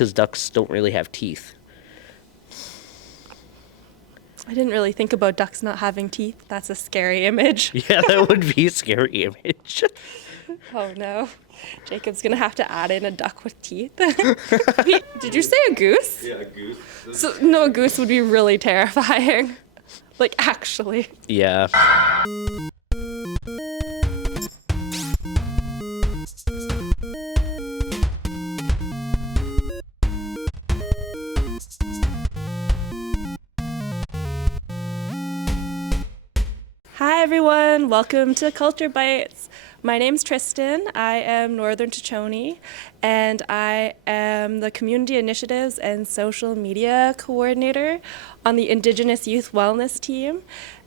because ducks don't really have teeth. I didn't really think about ducks not having teeth. That's a scary image. Yeah, that would be a scary image. Oh no. Jacob's gonna have to add in a duck with teeth. Did you say a goose? Yeah, a goose. So, no, a goose would be really terrifying. Like, actually. Yeah. Hi everyone, welcome to Culture Bites. My name's Tristan. I am Northern Nuu-Chah-Nulth, and I am the Community Initiatives and Social Media Coordinator on the Indigenous Youth Wellness Team.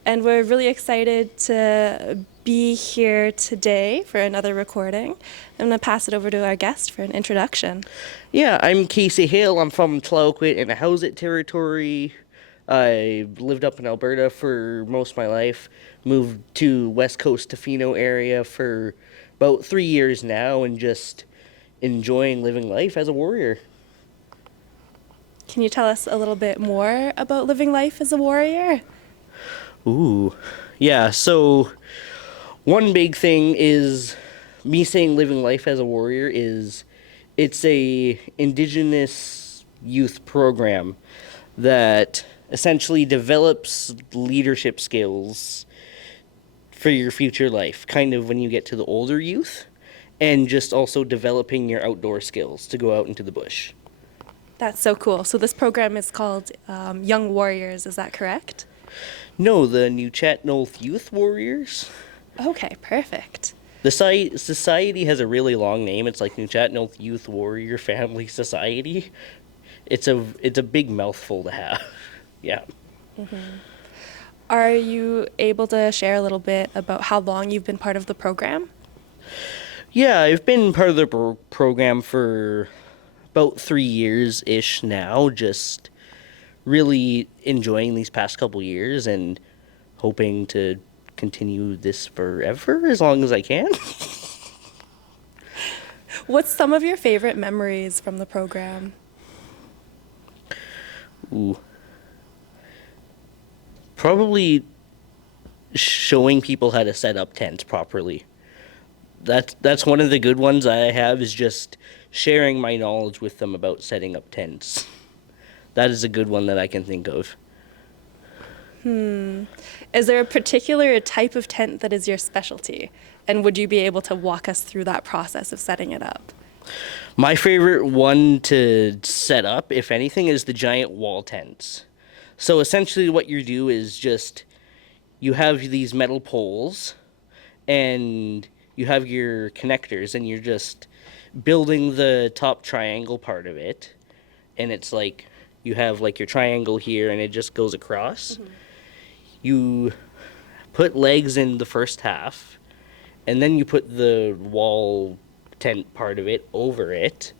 And we're really excited to be here today for another recording. I'm going to pass it over to our guest for an introduction. Yeah, I'm Casey Hill. I'm from Tlaloquit in the Howsett territory. I lived up in Alberta for most of my life. Moved to West Coast Tofino area for about 3 years now and just enjoying living life as a warrior. Can you tell us a little bit more about living life as a warrior? Ooh. Yeah, so one big thing is me saying living life as a warrior is it's a Indigenous youth program that essentially develops leadership skills for your future life, kind of when you get to the older youth, and just also developing your outdoor skills to go out into the bush. That's so cool. So this program is called Young Warriors, is that correct? No, the Nuu-Chah-Nulth Youth Warriors. Okay, perfect. The society has a really long name. It's like Nuu-Chah-Nulth Youth Warrior Family Society. It's a big mouthful to have. Yeah. Mm-hmm. Are you able to share a little bit about how long you've been part of the program? Yeah, I've been part of the program for about 3 years-ish now, just really enjoying these past couple years and hoping to continue this forever as long as I can. What's some of your favorite memories from the program? Ooh. Probably showing people how to set up tents properly. That's one of the good ones I have, is just sharing my knowledge with them about setting up tents. That is a good one that I can think of. Is there a particular type of tent that is your specialty? And would you be able to walk us through that process of setting it up? My favorite one to set up, if anything, is the giant wall tents. So essentially what you do is just, you have these metal poles and you have your connectors and you're just building the top triangle part of it. And it's like, you have like your triangle here and it just goes across. Mm-hmm. You put legs in the first half and then you put the wall tent part of it over it.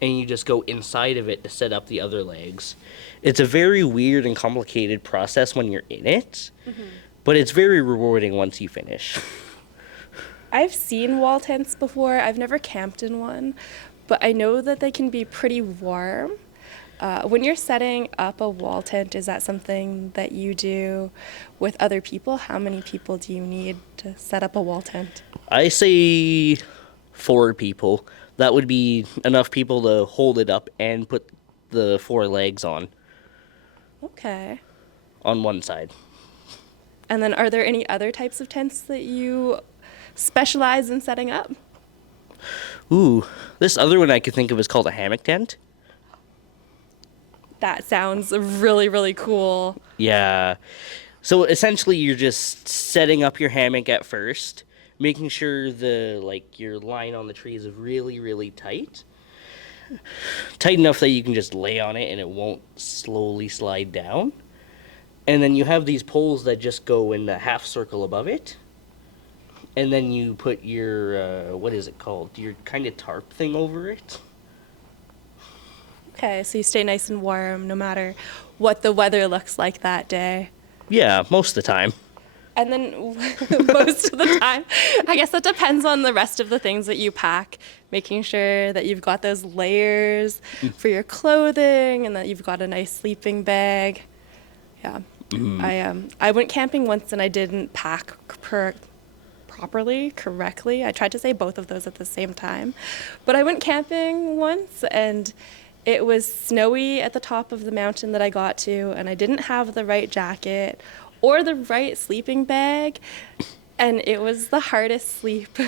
And you just go inside of it to set up the other legs. It's a very weird and complicated process when you're in it, but it's very rewarding once you finish. I've seen wall tents before. I've never camped in one, but I know that they can be pretty warm. When you're setting up a wall tent, is that something that you do with other people? How many people do you need to set up a wall tent? I say 4 people. That would be enough people to hold it up and put the 4 legs on. Okay. On one side. And then are there any other types of tents that you specialize in setting up? Ooh, this other one I could think of is called a hammock tent. That sounds really, really cool. Yeah. So essentially you're just setting up your hammock at first, making sure your line on the tree is really, really tight. Tight enough that you can just lay on it and it won't slowly slide down. And then you have these poles that just go in the half circle above it. And then you put your, what is it called? Your kind of tarp thing over it. Okay, so you stay nice and warm no matter what the weather looks like that day. Yeah, most of the time. And then most of the time, I guess that depends on the rest of the things that you pack, making sure that you've got those layers for your clothing and that you've got a nice sleeping bag. Yeah. I went camping once and I didn't pack correctly. I tried to say both of those at the same time. But I went camping once and it was snowy at the top of the mountain that I got to, and I didn't have the right jacket or the right sleeping bag, and it was the hardest sleep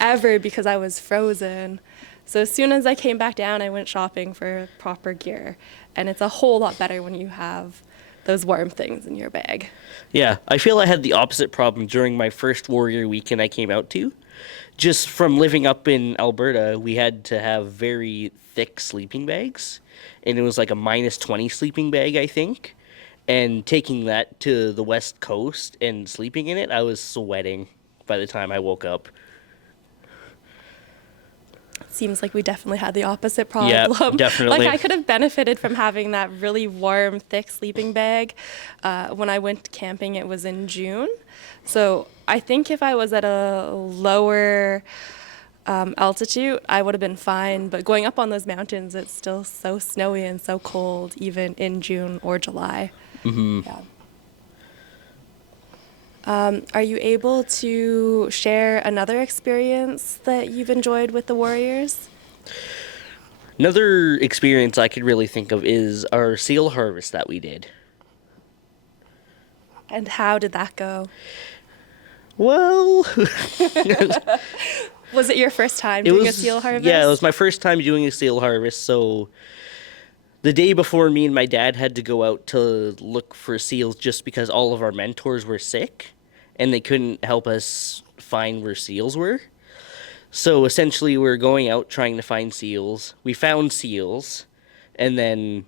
ever because I was frozen. So as soon as I came back down, I went shopping for proper gear, and it's a whole lot better when you have those warm things in your bag. Yeah, I feel I had the opposite problem during my first Warrior weekend I came out to. Just from living up in Alberta, we had to have very thick sleeping bags, and it was like a -20 sleeping bag, I think. And taking that to the West Coast and sleeping in it, I was sweating by the time I woke up. Seems like we definitely had the opposite problem. Yeah, definitely. Like I could have benefited from having that really warm, thick sleeping bag. When I went camping, it was in June. So I think if I was at a lower altitude, I would have been fine. But going up on those mountains, it's still so snowy and so cold, even in June or July. Yeah. Are you able to share another experience that you've enjoyed with the Warriors? Another experience I could really think of is our seal harvest that we did. And how did that go? Well, Was it your first time doing a seal harvest? Yeah, it was my first time doing a seal harvest, so the day before, me and my dad had to go out to look for seals just because all of our mentors were sick and they couldn't help us find where seals were. So essentially, we were going out trying to find seals. We found seals, and then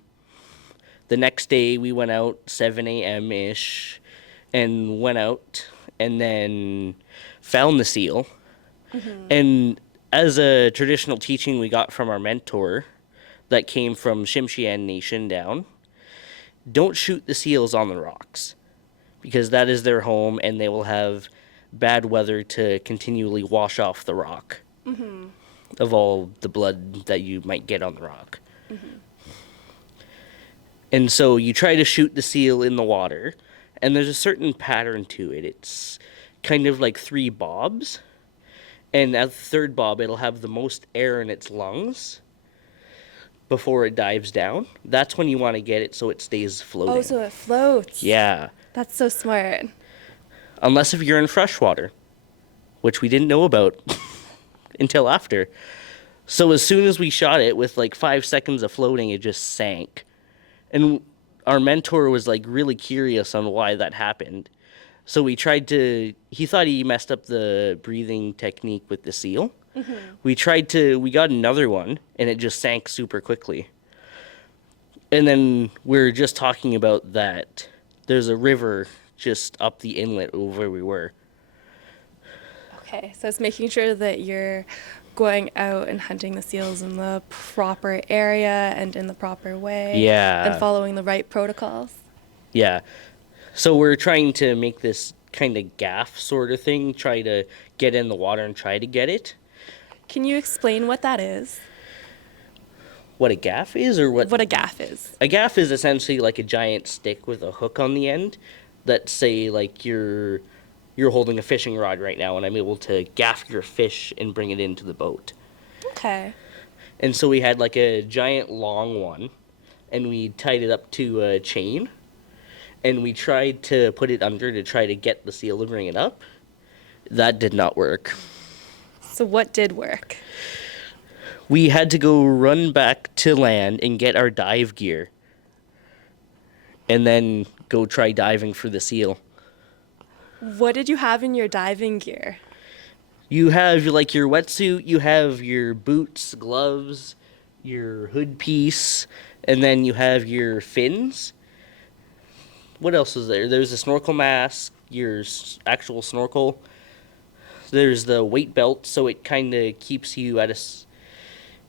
the next day we went out 7 a.m.-ish and went out and then found the seal. And as a traditional teaching we got from our mentor that came from Tsimshian Nation down, don't shoot the seals on the rocks because that is their home and they will have bad weather to continually wash off the rock of all the blood that you might get on the rock. And so you try to shoot the seal in the water, and there's a certain pattern to it. It's kind of like 3 bobs, and at the 3rd bob it'll have the most air in its lungs before it dives down. That's when you want to get it so it stays floating. Oh, so it floats. Yeah. That's so smart. Unless if you're in freshwater, which we didn't know about until after. So as soon as we shot it, with like 5 seconds of floating, it just sank. And our mentor was like really curious on why that happened. So we tried to, he thought he messed up the breathing technique with the seal. We got another one, and it just sank super quickly. And then we're just talking about that there's a river just up the inlet of where we were. Okay, so it's making sure that you're going out and hunting the seals in the proper area and in the proper way. Yeah. And following the right protocols. Yeah. So we're trying to make this kind of gaff sort of thing, try to get in the water and try to get it. Can you explain what that is? What a gaff is, or what? What a gaff is? A gaff is essentially like a giant stick with a hook on the end that, say, like you're holding a fishing rod right now, and I'm able to gaff your fish and bring it into the boat. Okay. And so we had like a giant long one, and we tied it up to a chain, and we tried to put it under to try to get the seal to bring it up. That did not work. So what did work? We had to go run back to land and get our dive gear, and then go try diving for the seal. What did you have in your diving gear? You have like your wetsuit, you have your boots, gloves, your hood piece, and then you have your fins. What else is there? There's a snorkel mask, your actual snorkel. There's the weight belt, so it kind of keeps you at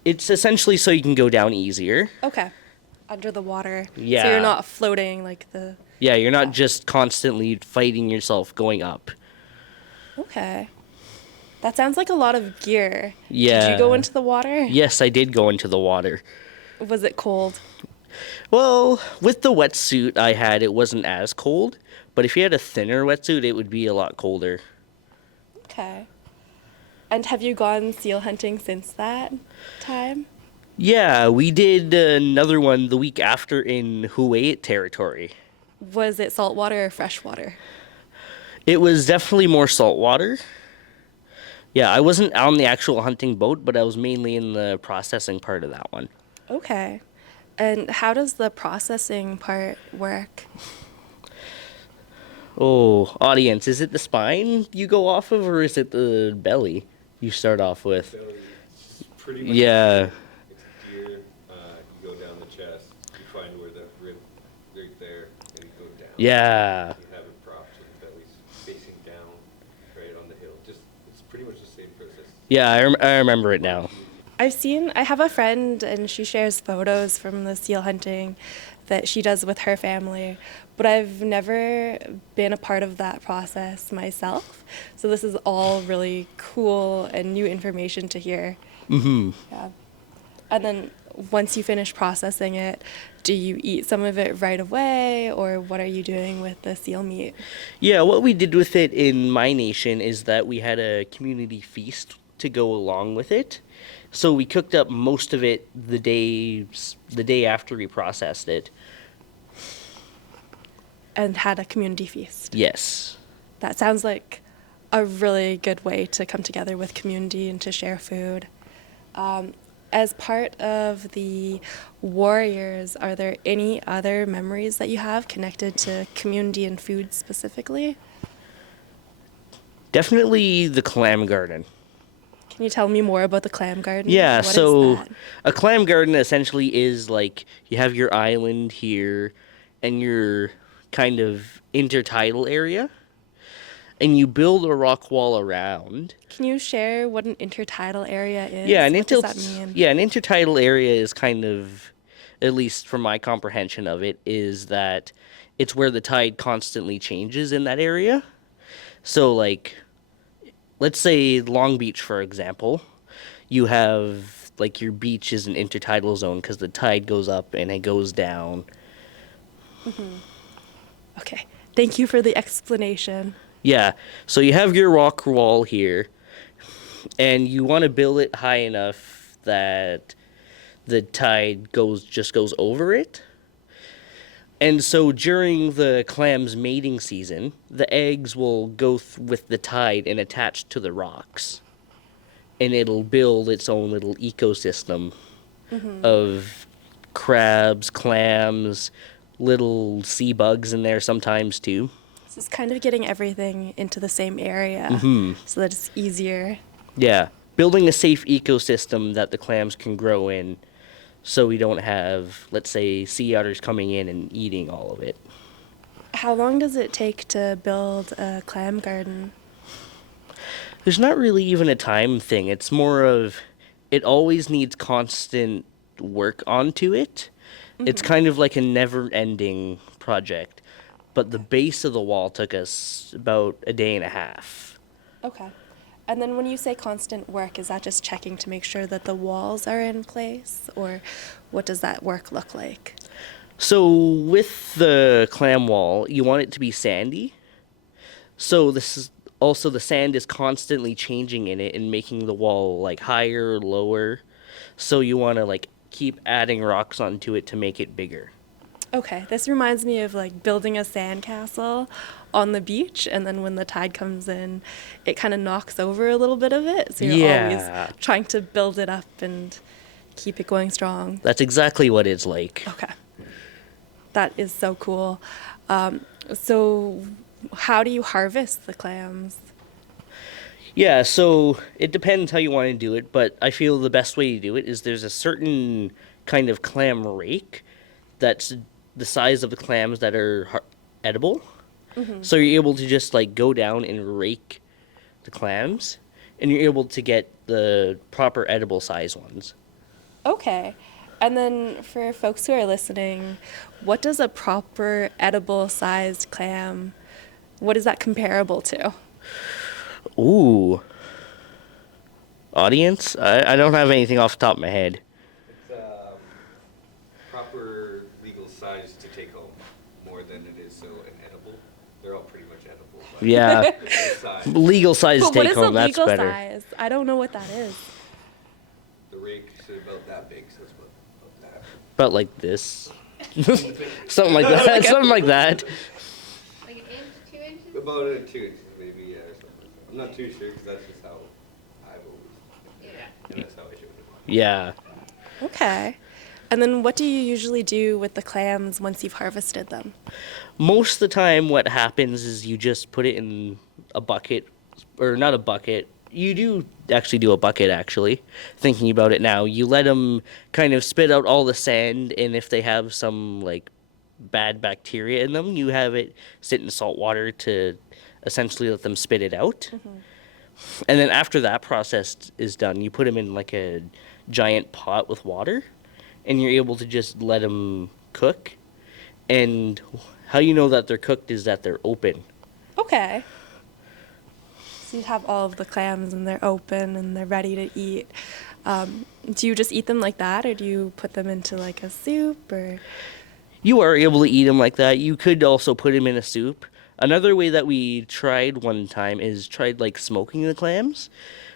it's essentially so you can go down easier. Okay. Under the water. Yeah. So you're not floating like the Yeah, you're not Yeah. just constantly fighting yourself going up. Okay. That sounds like a lot of gear. Did you go Yeah. into the water? Yes, I did go into the water. Was it cold? Well, with the wetsuit I had, it wasn't as cold, but if you had a thinner wetsuit, it would be a lot colder. Okay. And have you gone seal hunting since that time? Yeah, we did another one the week after in Hawaiian territory. Was it saltwater or freshwater? It was definitely more saltwater. Yeah, I wasn't on the actual hunting boat, but I was mainly in the processing part of that one. Okay. And how does the processing part work? Oh, audience, is it the spine you go off of, or is it the belly you start off with? Belly, it's pretty much Yeah. it's a deer. You go down the chest, you find where the rib right there, and you go down. Yeah. You have it propped so the belly's facing down, right on the hill. Just it's pretty much the same process. Yeah, I remember it now. I have a friend and she shares photos from the seal hunting that she does with her family, but I've never been a part of that process myself. So this is all really cool and new information to hear. Mm-hmm. Yeah. And then once you finish processing it, do you eat some of it right away, or what are you doing with the seal meat? Yeah, what we did with it in my nation is that we had a community feast to go along with it. So we cooked up most of it the day after we processed it. And had a community feast. Yes. That sounds like a really good way to come together with community and to share food. As part of the warriors, are there any other memories that you have connected to community and food specifically? Definitely the clam garden. Can you tell me more about the clam garden? Yeah, What is so that? a clam garden essentially is like you have your island here and your kind of intertidal area, and you build a rock wall around. Can you share what an intertidal area is? Yeah, What does that mean? an intertidal area is kind of, at least from my comprehension of it, is that it's where the tide constantly changes in that area. So like, let's say Long Beach, for example, you have like your beach is an intertidal zone because the tide goes up and it goes down. Okay, thank you for the explanation. Yeah, so you have your rock wall here, and you want to build it high enough that the tide just goes over it. And so during the clam's mating season, the eggs will go with the tide and attach to the rocks. And it'll build its own little ecosystem of crabs, clams, little sea bugs in there sometimes too. This is kind of getting everything into the same area so that it's easier. Yeah, building a safe ecosystem that the clams can grow in so we don't have, let's say, sea otters coming in and eating all of it. How long does it take to build a clam garden? There's not really even a time thing. It's more of it always needs constant work onto it. It's kind of like a never-ending project. But the base of the wall took us about a day and a half. Okay. And then when you say constant work, is that just checking to make sure that the walls are in place, or what does that work look like? So with the clam wall, you want it to be sandy. So this is also the sand is constantly changing in it and making the wall like higher or lower. So you want to like keep adding rocks onto it to make it bigger. Okay, this reminds me of like building a sandcastle on the beach, and then when the tide comes in, it kind of knocks over a little bit of it. So you're always trying to build it up and keep it going strong. That's exactly what it's like. Okay. That is so cool. So how do you harvest the clams? Yeah, so it depends how you want to do it, but I feel the best way to do it is there's a certain kind of clam rake that's the size of the clams that are edible. So you're able to just like go down and rake the clams, and you're able to get the proper edible size ones. Okay. And then for folks who are listening, what does a proper edible sized clam, what is that comparable to? Ooh. Audience? I don't have anything off the top of my head. It's proper legal size to take home, more than it is so an edible. They're all pretty much edible. But Yeah. the size, Legal size But what take is home, the that's legal better. size? I don't know what that is. the rake is about that big, so it's about that. About like this. Something like that. Something like that. Like an inch, 2 inches? About 2 inches, maybe, yeah, or something like that. I'm not too sure, because that's just how I've always, Yeah. and that's how I showed it. Yeah. Okay. And then what do you usually do with the clams once you've harvested them? Most of the time, what happens is you just put it in a bucket, or not a bucket. You do actually do a bucket, actually, thinking about it now. You let them kind of spit out all the sand, and if they have some, like, bad bacteria in them, you have it sit in salt water to essentially let them spit it out. And then after that process is done, you put them in, like, a giant pot with water, and you're able to just let them cook. And how you know that they're cooked is that they're open. Okay. So you have all of the clams and they're open and they're ready to eat. Do you just eat them like that, or do you put them into like a soup, or? You are able to eat them like that. You could also put them in a soup. Another way that we tried one time is tried like smoking the clams.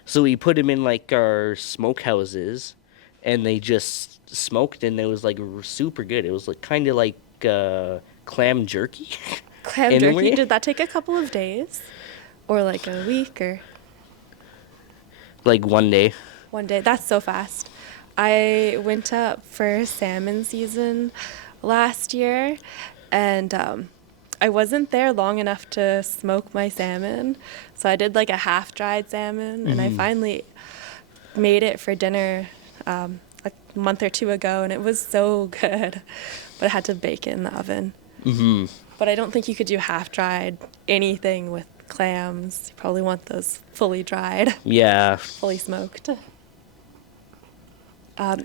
So we put them in like our smokehouses, and they just smoked, and it was like super good. It was like kind of like clam jerky. Clam In a jerky? way. Did that take a couple of days? Or like a week, or Like one day. one day? That's so fast. I went up for salmon season last year, and I wasn't there long enough to smoke my salmon. So I did like a half-dried salmon, and I finally made it for dinner a month or two ago, and it was so good. But I had to bake it in the oven. Mm-hmm. But I don't think you could do half-dried anything with clams. You probably want those fully dried, Yeah. fully smoked.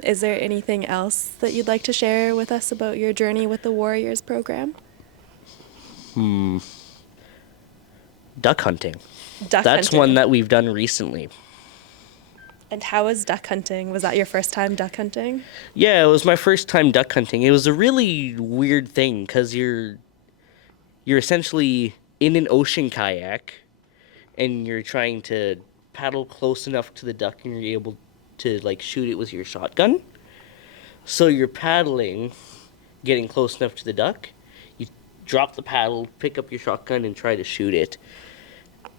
Is there anything else that you'd like to share with us about your journey with the Warriors program? Duck hunting. Duck That's hunting. one that we've done recently. And how was duck hunting? Was that your first time duck hunting? Yeah, it was my first time duck hunting. It was a really weird thing because you're essentially in an ocean kayak, and you're trying to paddle close enough to the duck, and you're able to like shoot it with your shotgun. So you're paddling, getting close enough to the duck. You drop the paddle, pick up your shotgun, and try to shoot it.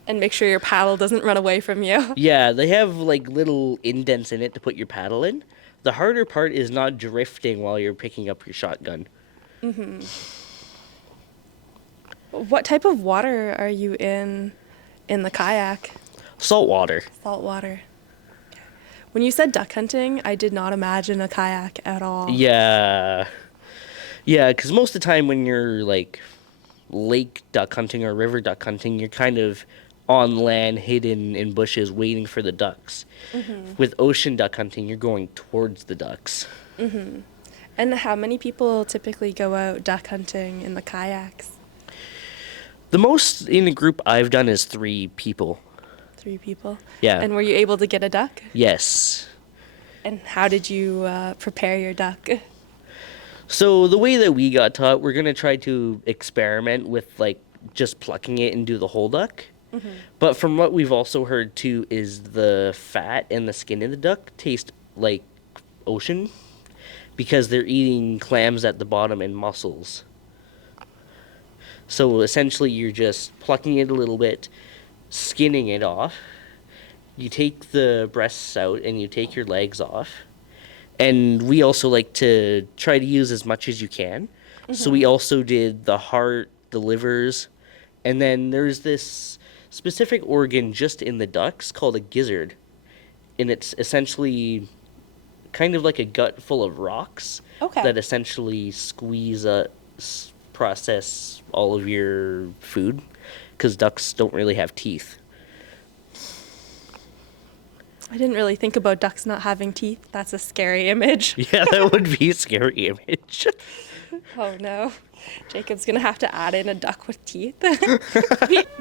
And make sure your paddle doesn't run away from you. Yeah, they have like little indents in it to put your paddle in. The harder part is not drifting while you're picking up your shotgun. What type of water are you in the kayak? Salt water. Salt water. Okay. When you said duck hunting, I did not imagine a kayak at all. Yeah. Yeah, because most of the time when you're like lake duck hunting or river duck hunting, you're kind of on land, hidden in bushes, waiting for the ducks. With ocean duck hunting, you're going towards the ducks. And how many people typically go out duck hunting in the kayaks? The most in a group I've done is 3 people. 3 people? Yeah. And were you able to get a duck? Yes. And how did you prepare your duck? So the way that we got taught, we're going to try to experiment with like just plucking it and do the whole duck. But from what we've also heard too is the fat and the skin of the duck taste like ocean because they're eating clams at the bottom and mussels. So essentially you're just plucking it a little bit, skinning it off. You take the breasts out and you take your legs off. And we also like to try to use as much as you can. So we also did the heart, the livers, and then there's this specific organ just in the ducks called a gizzard. And it's essentially kind of like a gut full of rocks Okay. that essentially process all of your food because ducks don't really have teeth. I didn't really think about ducks not having teeth. That's a scary image. Yeah, that would be a scary image. Oh no. Jacob's gonna have to add in a duck with teeth.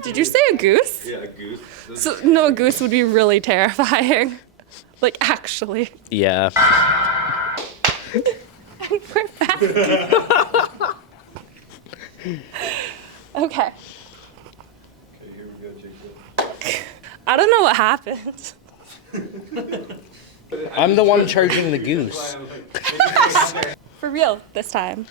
Did you say a goose? Yeah, a goose. So, no, a goose would be really terrifying. Like, actually. Yeah. And we're back. Okay. Okay, here we go, Jacob. I don't know what happened. I'm the one charging the goose. For real this time.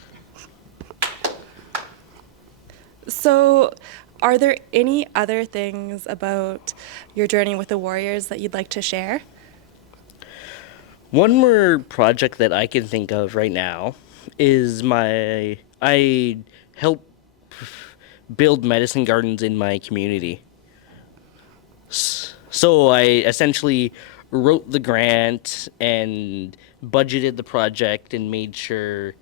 So, are there any other things about your journey with the Warriors that you'd like to share? One more project that I can think of right now is I help build medicine gardens in my community. So I essentially wrote the grant and budgeted the project and made sure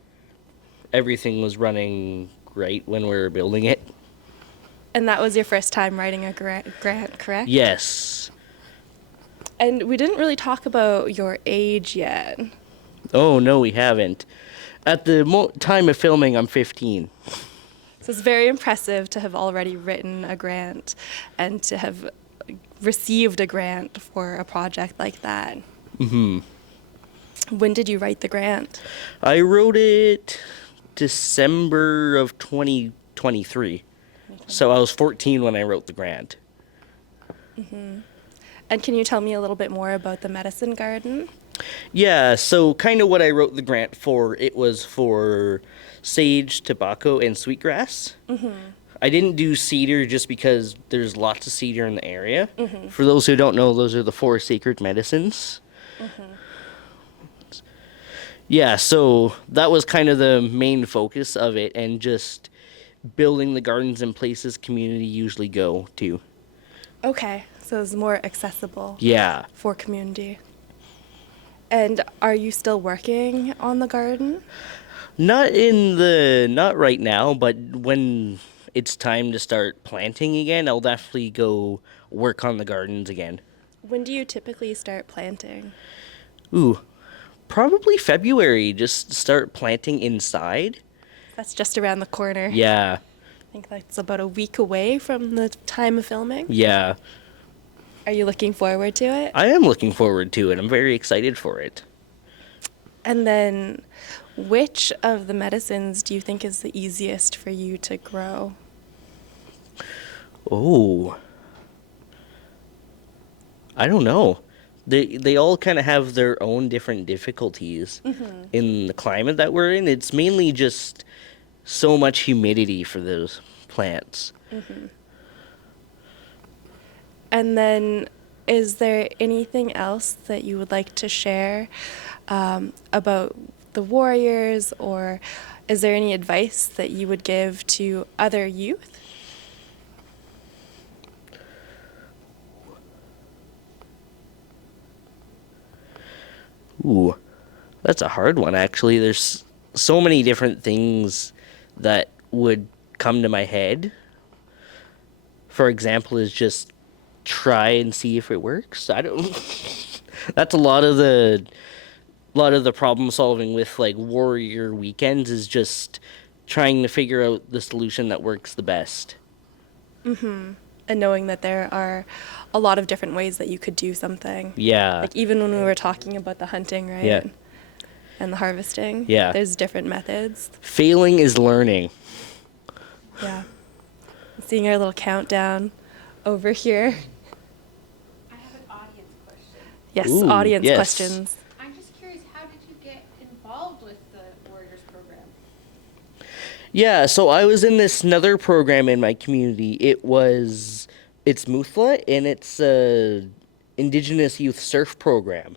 everything was running right when we were building it. And that was your first time writing a grant, correct? Yes. And we didn't really talk about your age yet. Oh, no, we haven't. At the time of filming, I'm 15. So it's very impressive to have already written a grant and to have received a grant for a project like that. Mm-hmm. When did you write the grant? I wrote it December of 2023. So I was 14 when I wrote the grant. Mm-hmm. And can you tell me a little bit more about the medicine garden? Yeah, so kind of what I wrote the grant for, it was for sage, tobacco, and sweetgrass. Mm-hmm. I didn't do cedar just because there's lots of cedar in the area. Mm-hmm. For those who don't know, those are the 4 sacred medicines. Mm-hmm. Yeah, so that was kind of the main focus of it, and just building the gardens in places community usually go to. Okay, so it's more accessible. Yeah. For community. And are you still working on the garden? Not right now, but when it's time to start planting again, I'll definitely go work on the gardens again. When do you typically start planting? Ooh, probably February. Just start planting inside. That's just around the corner. Yeah. I think that's about a week away from the time of filming. Yeah. Are you looking forward to it? I am looking forward to it. I'm very excited for it. And then, which of the medicines do you think is the easiest for you to grow? Oh. I don't know. They all kind of have their own different difficulties in the climate that we're in. It's mainly just so much humidity for those plants. Mm-hmm. And then, is there anything else that you would like to share about the Warriors, or is there any advice that you would give to other youth? Ooh, that's a hard one, actually. There's so many different things that would come to my head. For example, is just try and see if it works. I don't. That's a lot of the problem solving with like warrior weekends is just trying to figure out the solution that works the best. Mm-hmm. And knowing that there are a lot of different ways that you could do something. Yeah. Like even when we were talking about the hunting, right? Yeah. And the harvesting. Yeah. There's different methods. Failing is learning. Yeah. Seeing our little countdown over here. I have an audience question. Yes, Ooh, audience yes. questions. I'm just curious, how did you get involved with the Warriors program? Yeah, so I was in this another program in my community. It's Muthla, and it's a Indigenous youth surf program.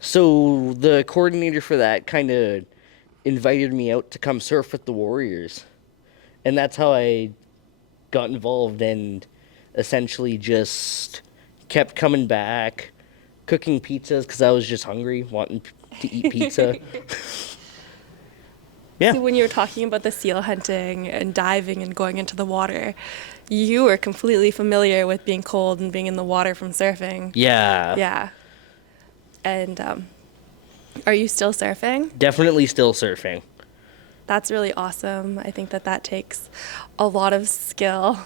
So the coordinator for that kind of invited me out to come surf with the Warriors. And that's how I got involved and essentially just kept coming back, cooking pizzas because I was just hungry, wanting to eat pizza. Yeah. So when you were talking about the seal hunting and diving and going into the water, you were completely familiar with being cold and being in the water from surfing. Yeah. Yeah. And are you still surfing? Definitely still surfing. That's really awesome. I think that takes a lot of skill.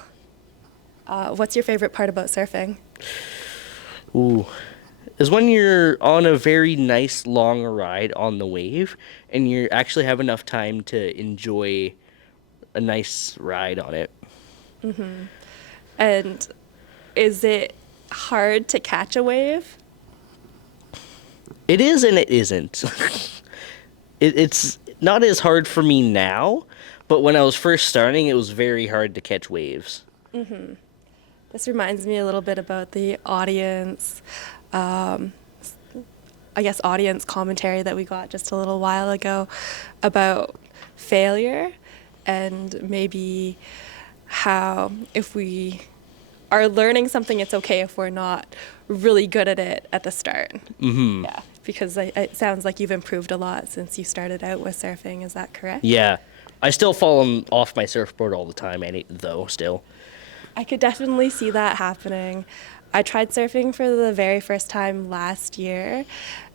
What's your favorite part about surfing? Ooh. Is when you're on a very nice long ride on the wave and you actually have enough time to enjoy a nice ride on it. And is it hard to catch a wave? It is and it isn't. It's not as hard for me now, but when I was first starting, it was very hard to catch waves. This reminds me a little bit about the audience, I guess audience commentary that we got just a little while ago about failure and maybe how if we are learning something, it's okay if we're not really good at it at the start. Mm-hmm. Yeah, because it sounds like you've improved a lot since you started out with surfing. Is that correct? Yeah. I still fall off my surfboard all the time, though, still. I could definitely see that happening. I tried surfing for the very first time last year,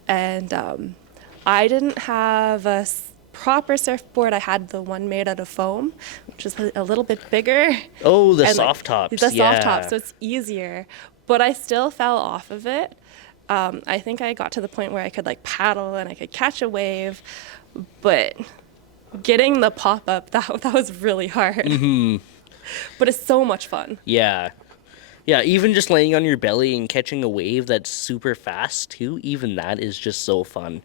and I didn't have a proper surfboard. I had the one made out of foam, which is a little bit bigger. Oh, the and, soft tops. The yeah. soft top, so it's easier. But I still fell off of it. I think I got to the point where I could like paddle and I could catch a wave, but getting the pop up, that was really hard. Mm-hmm. But it's so much fun. Yeah. Yeah, even just laying on your belly and catching a wave that's super fast, too, even that is just so fun.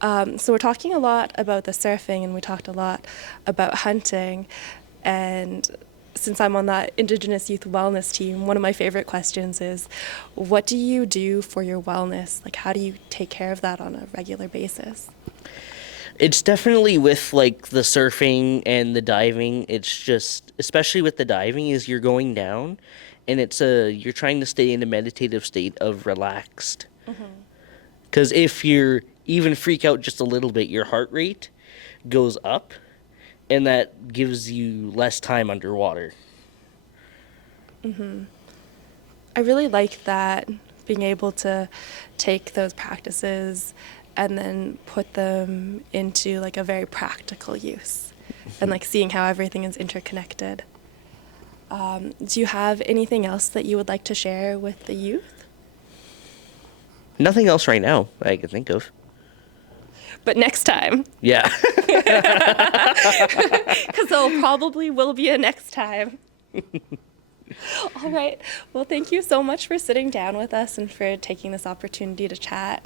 So we're talking a lot about the surfing, and we talked a lot about hunting. And since I'm on that Indigenous youth wellness team, one of my favorite questions is, what do you do for your wellness? Like, how do you take care of that on a regular basis? It's definitely with, like, the surfing and the diving. It's just, especially with the diving, is you're going down, and you're trying to stay in a meditative state of relaxed. Because if you're even freak out just a little bit, your heart rate goes up, and that gives you less time underwater. I really like that, being able to take those practices and then put them into like a very practical use and like seeing how everything is interconnected. Do you have anything else that you would like to share with the youth? Nothing else right now that I can think of. But next time, Yeah. because there probably will be a next time. All right. Well, thank you so much for sitting down with us and for taking this opportunity to chat.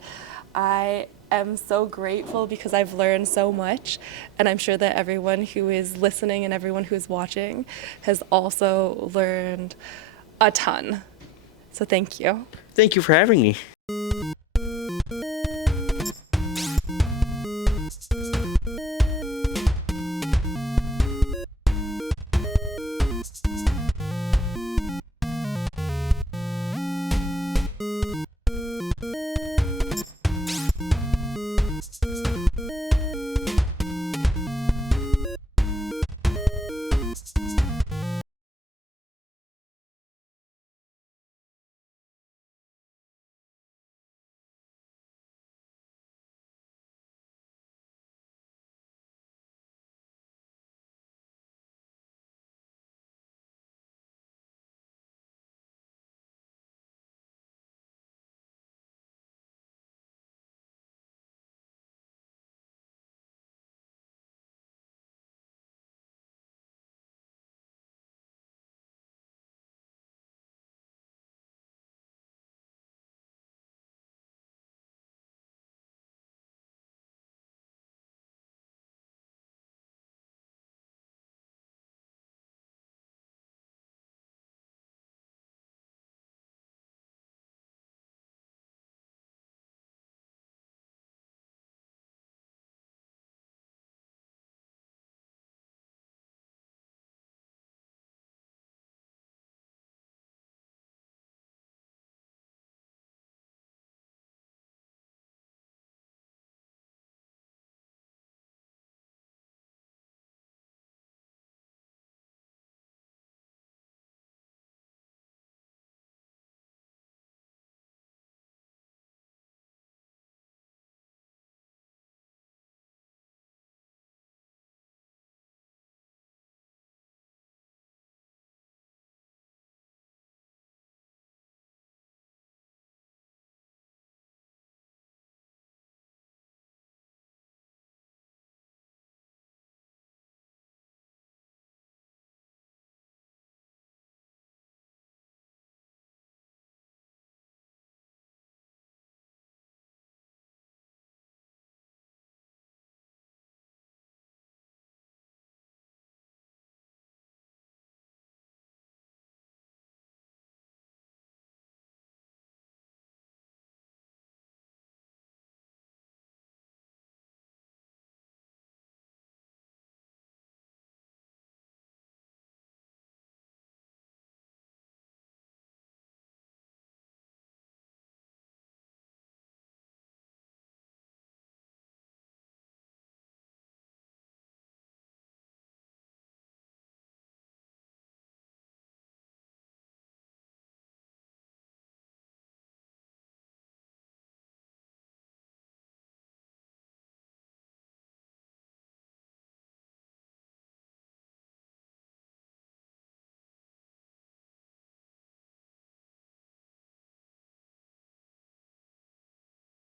I am so grateful because I've learned so much, and I'm sure that everyone who is listening and everyone who is watching has also learned a ton. So thank you. Thank you for having me.